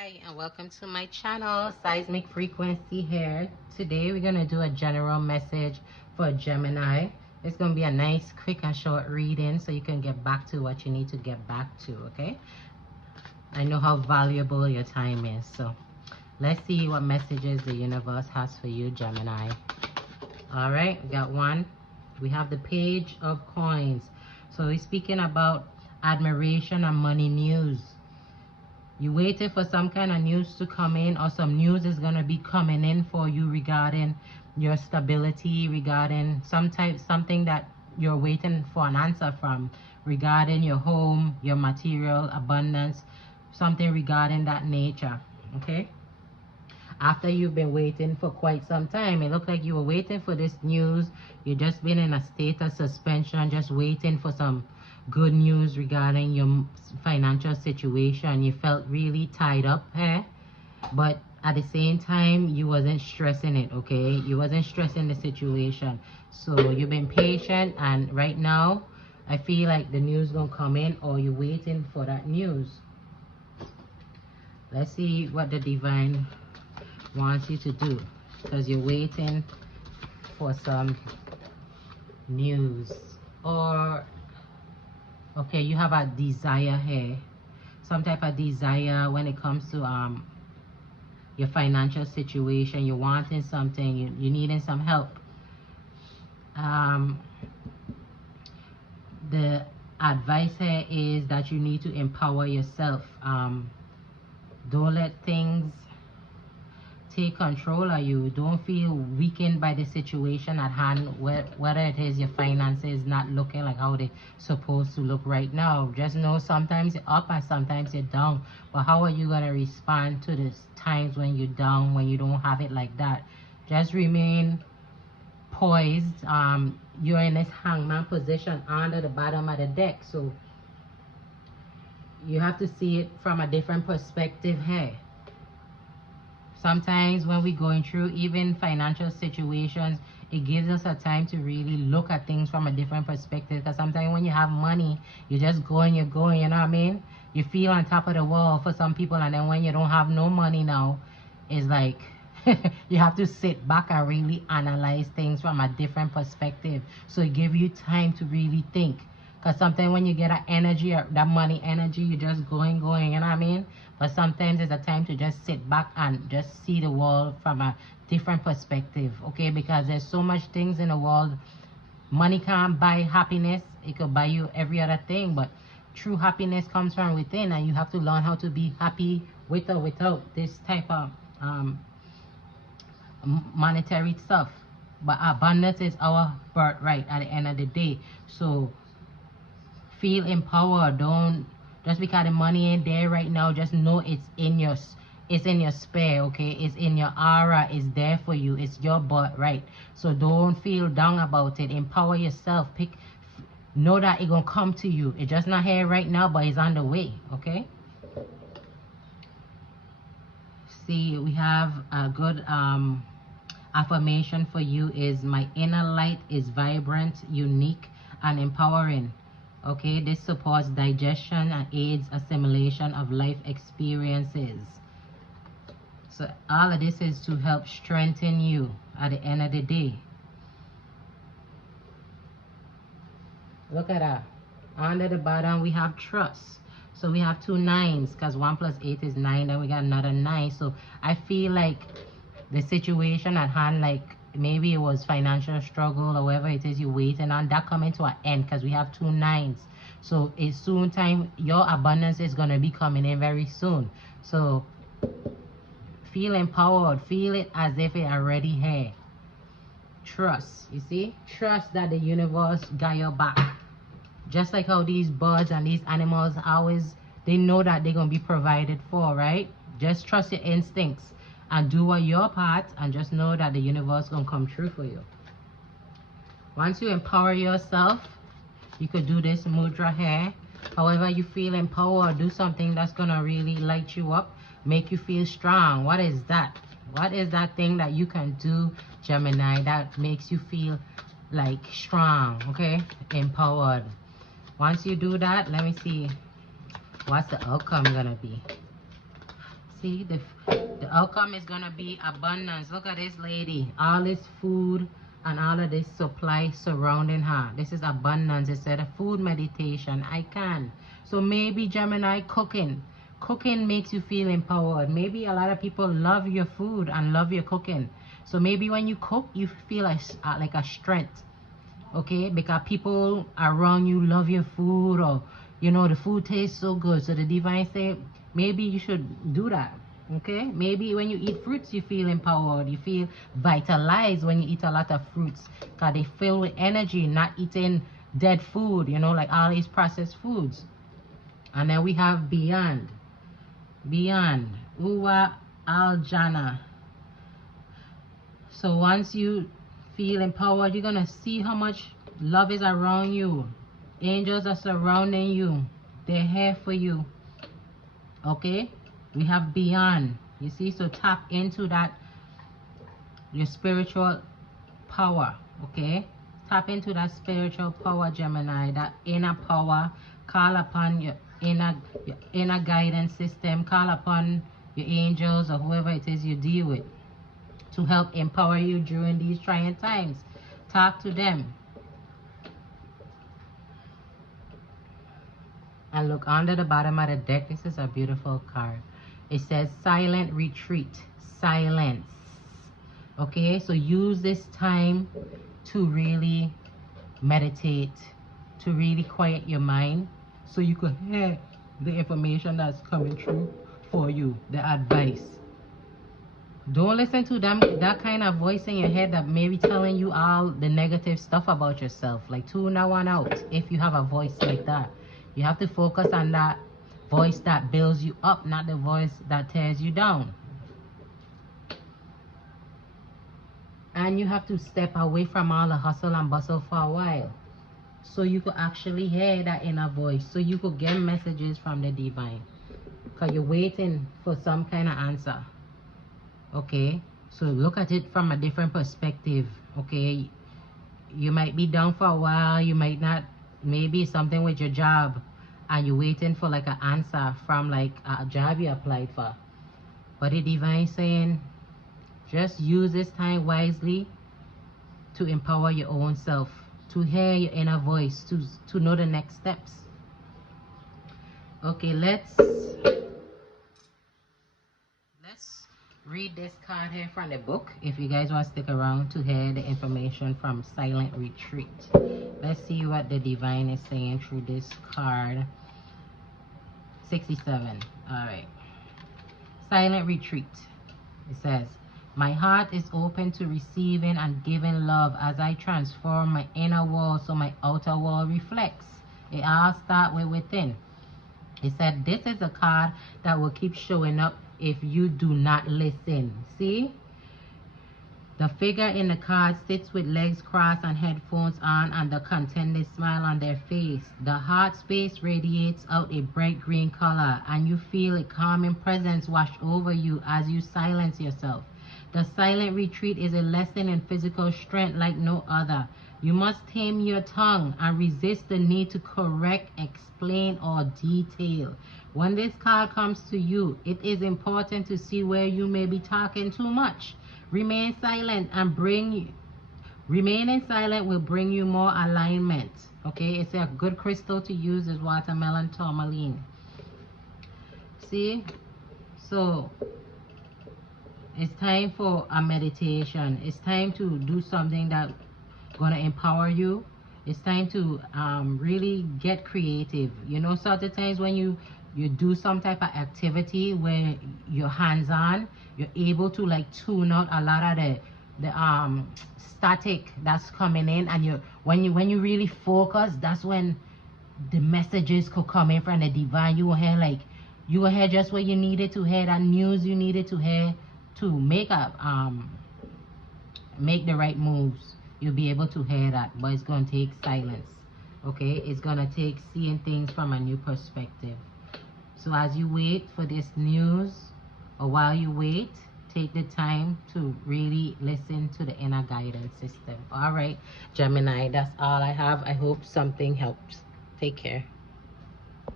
Hi and welcome to my channel, Seismic Frequency here. Today we're going to do a general message for Gemini. It's going to be a nice quick and short reading so you can get back to what you need to get back to, okay? I know how valuable your time is, so let's see what messages the universe has for you, Gemini. All right, we got one. We have the Page of Coins. So we're speaking about admiration and money news. You waited for some kind of news to come in, or some news is going to be coming in for you regarding your stability, regarding something that you're waiting for an answer from, regarding your home, your material abundance, something regarding that nature. Okay, after you've been waiting for quite some time, it looked like you were waiting for this news. You've just been in a state of suspension, just waiting for some good news regarding your financial situation. You felt really tied up here, but at the same time you wasn't stressing it. Okay, you wasn't stressing the situation, so you've been patient, and right now I feel like the news gonna come in, or you're waiting for that news. Let's see what the divine wants you to do, because you're waiting for some news. Or okay, you have a desire here, some type of desire when it comes to your financial situation. You're wanting something, you needing some help. The advice here is that you need to empower yourself. Don't let things take control of you. Don't feel weakened by the situation at hand, whether it is your finances not looking like how they're supposed to look right now. Just know sometimes you're up and sometimes you're down, but how are you going to respond to the times when you're down, when you don't have it like that? Just remain poised. You're in this hangman position under the bottom of the deck, so you have to see it from a different perspective here. Sometimes when we're going through even financial situations, it gives us a time to really look at things from a different perspective. Because sometimes when you have money, you're just going, you know what I mean? You feel on top of the world for some people, and then when you don't have no money now, it's like you have to sit back and really analyze things from a different perspective. So it gives you time to really think. Because sometimes when you get that energy, or that money energy, you're just going, you know what I mean? But sometimes it's a time to just sit back and just see the world from a different perspective, okay? Because there's so much things in the world. Money can't buy happiness. It could buy you every other thing, but true happiness comes from within, and you have to learn how to be happy with or without this type of monetary stuff. But abundance is our birthright at the end of the day. So feel empowered. Don't, just because the money ain't there right now, just know it's in your spare, okay? It's in your aura. It's there for you. It's your birthright. So don't feel down about it. Empower yourself. Know that it's gonna come to you. It's just not here right now, but it's on the way, okay? See, we have a good affirmation for you is, my inner light is vibrant, unique, and empowering. Okay, this supports digestion and aids assimilation of life experiences. So all of this is to help strengthen you at the end of the day. Look at that. Under the bottom we have trust. So we have 2 9s, because 1 plus 8 is 9. Then we got another 9. So I feel like the situation at hand, like maybe it was financial struggle or whatever it is you're waiting on, that coming to an end, because we have 2 9s. So it's soon time, your abundance is going to be coming in very soon. So feel empowered. Feel it as if it already here. Trust, you see? Trust that the universe got your back. Just like how these birds and these animals always, they know that they're going to be provided for, right? Just trust your instincts and do what your part, and just know that the universe is going to come true for you. Once you empower yourself, you could do this mudra here. However you feel empowered, do something that's going to really light you up, make you feel strong. What is that? What is that thing that you can do, Gemini, that makes you feel like strong, okay? Empowered. Once you do that, let me see what's the outcome gonna be. See, the outcome is gonna be abundance. Look at this lady, all this food and all of this supply surrounding her. This is abundance. It said a food meditation. I can. So maybe Gemini, cooking makes you feel empowered. Maybe a lot of people love your food and love your cooking. So maybe when you cook, you feel like a strength, okay, because people around you love your food, or you know the food tastes so good. So the divine say maybe you should do that. Okay, maybe when you eat fruits you feel empowered, you feel vitalized when you eat a lot of fruits because they fill with energy, not eating dead food, you know, like all these processed foods. And then we have beyond Uwa Aljana. So once you feel empowered, you're gonna see how much love is around you. Angels are surrounding you, they're here for you. Okay, we have beyond, you see. So tap into that, your spiritual power. Okay, tap into that spiritual power, Gemini, that inner power. Call upon your inner guidance system. Call upon your angels or whoever it is you deal with to help empower you during these trying times. Talk to them. And look under the bottom of the deck. This is a beautiful card. It says silent retreat. Silence. Okay, so use this time to really meditate, to really quiet your mind so you can hear the information that's coming through for you, the advice. Don't listen to that kind of voice in your head that may be telling you all the negative stuff about yourself. Like, tune that one out. If you have a voice like that, you have to focus on that voice that builds you up, not the voice that tears you down. And you have to step away from all the hustle and bustle for a while so you could actually hear that inner voice, so you could get messages from the divine, because you're waiting for some kind of answer. Okay, so look at it from a different perspective. Okay, you might be down for a while, you might not, maybe something with your job and you're waiting for like an answer from like a job you applied for, but the divine saying just use this time wisely to empower your own self, to hear your inner voice, to know the next steps. Okay, let's read this card here from the book. If you guys want to stick around to hear the information from Silent Retreat, let's see what the divine is saying through this card. 67. All right, Silent Retreat. It says, my heart is open to receiving and giving love as I transform my inner wall so my outer wall reflects. It all starts with within. It said this is a card that will keep showing up if you do not listen. See? The figure in the card sits with legs crossed and headphones on and the contented smile on their face. The heart space radiates out a bright green color and you feel a calming presence wash over you as you silence yourself. The silent retreat is a lesson in physical strength like no other. You must tame your tongue and resist the need to correct, explain, or detail. When this card comes to you, it is important to see where you may be talking too much. Remain silent and remaining silent will bring you more alignment. Okay, it's a good crystal to use is watermelon tourmaline. See? So it's time for a meditation. It's time to do something that's gonna empower you. It's time to really get creative. You know, certain times when you do some type of activity where you're hands-on, you're able to like tune out a lot of the static that's coming in, and when you really focus, that's when the messages could come in from the divine. You will hear just what you needed to hear, that news you needed to hear to make the right moves. You'll be able to hear that, but it's going to take silence. Okay, it's going to take seeing things from a new perspective. So as you wait for this news, or while you wait, take the time to really listen to the inner guidance system. All right, Gemini, that's all I have. I hope something helps. Take care.